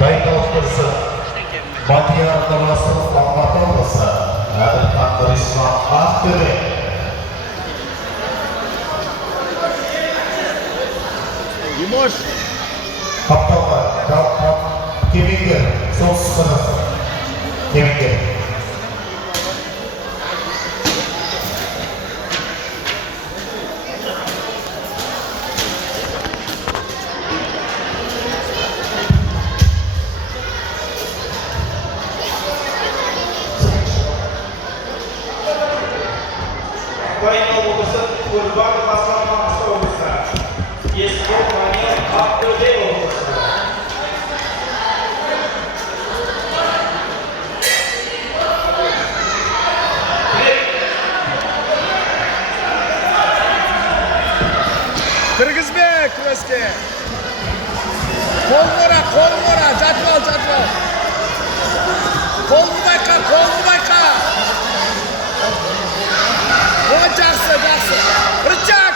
Baykalkırsa, Madya Davası anlatılmasa, Erkan Barışman Akdere. Yumuş. Kaptanlar, kaptan, Kemikler, son sınıf. Kemikler. Final olması kurban basmaması olursa, Yesbo Manya Akdöde olursa. Kırgızbek Kröske. Kolmora, jadval. Kolmu bayka. O жақсы. Rıçak.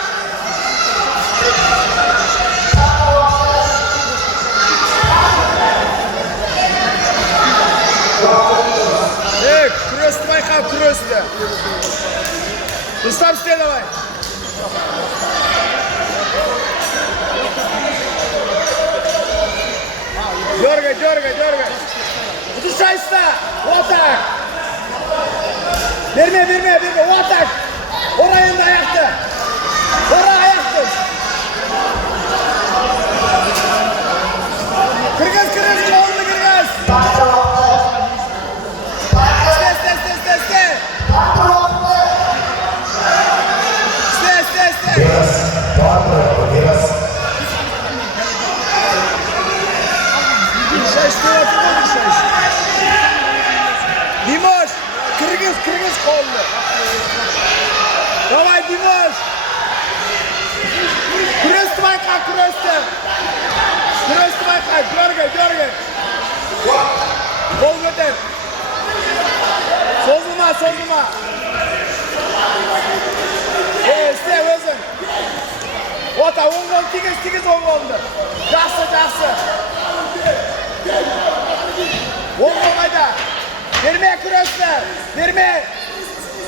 Күресті байқа, күресті. Рустам, істе давай. Дергай. Удушайся. Вот так. Берме. Вот так. Orayında ayaktı. Ayaktı. Kırgız. Kolunu Kırgız. İste. Biraz daha bırakma, biraz. Dimoş. Kırgız kolunu. Давай, Димош! Күресті байқа, дергай! Қол көтер! Созылма! Істе өзің! Ота, оң қол тигіз оң қолыңды! Жақсы! Оң қол қайда! Берме күресті!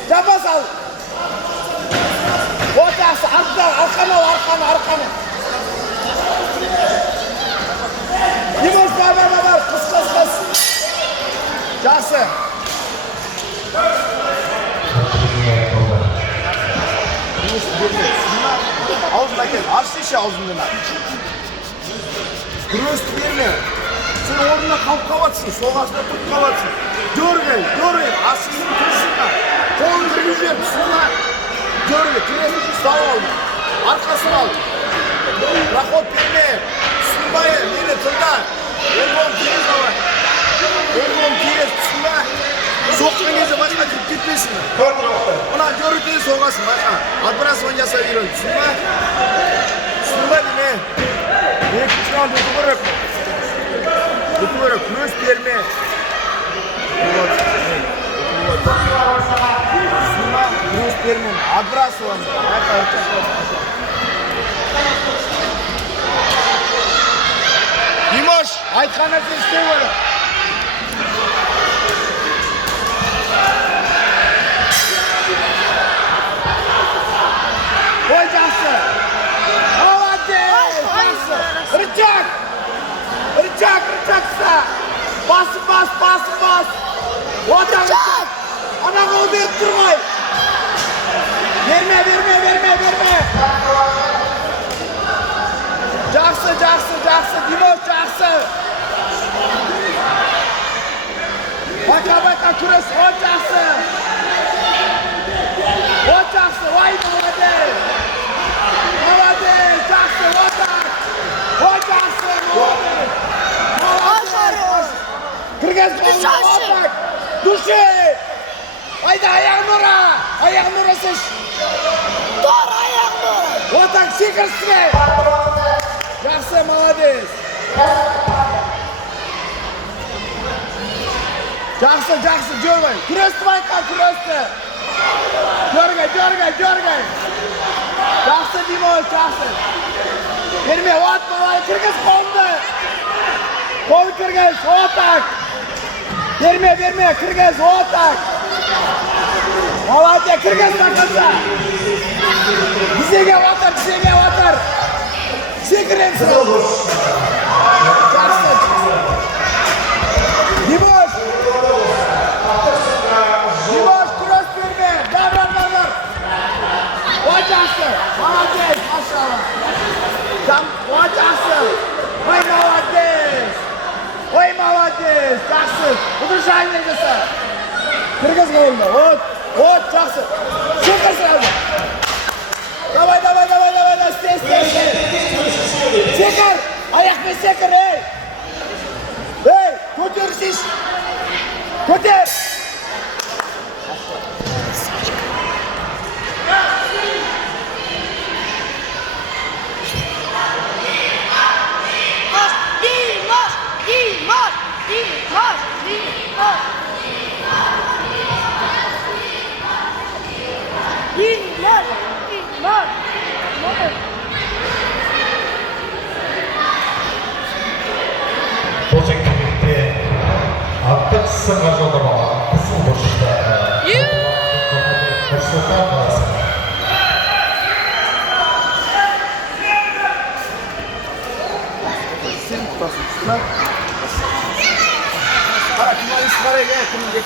Жапа сал! Вот жақсы, арқаны. Димош, бар, қыс. Жақсы. Аузына кел, ашшы аузыңды. Күресті берме. Сен орнына қалып қалатсың, соғасына тұрып қалатсың. Дергай, ашшысын тұрсыңға. Қолын кіргізбен, түсіңға. Дергай, күресті ұстап алды. Арқасын алды. Проход берме. Түсінбайы, мені тыңда. Өлгон тегіз, түсінбай. Соққан кезде басқа жүріп кетпесің. Мына дөрекей соғасың, басқа. Отбрасын жасай береді, түсінбай. Түсінбай деме. Екі күшіған өту керек, күрес берме. Түсінбай, күрес берме. Отбрас оғанды. Димош, айтқан нәрсе істей көрі. Ой, жақсы! Молодец! Жақсы! Рычаг ұста! Басып! Ота рычаг! Ана қол беріп тұрмай! Берме! Жақсы! Димош, жақсы! Байқа, күрес! О, жақсы! Ой, молодец! Жақсы! О, жақсы! Молодец! Кіргіз қолында! Души! Айда, аяғын ұра сеш! Тұр, аяғын ұра! Отак, секірсіне! Жақсы, молодец! Жақсы, дергай! Күресті байқа, күресті! Дергай! Жақсы, Димош, жақсы! Берме, от, малай, кіргіз қолды! Kol kirg'iz, otak. Berme, kirg'iz, otak. Молодец, kirg'iz takılsa. Dizega otar. Sekirin sırası. Jackson. Dibosh, cross berme. Davran. Jackson. Молодец, maşallah. Jackson. Ой, молодец, Jackson. Удержай нельзя. Kirg'iz golda. Вот, Jackson. Секір сразу. Давай. Стей. Секір. Ayakla sekir, ey. Ko'tarsiz. Ko'tar. Do'sek birlikte artık sıra jolda kısım boşta. Nursulton kalası. Sen tutasın. Qara, finalist qara, kimga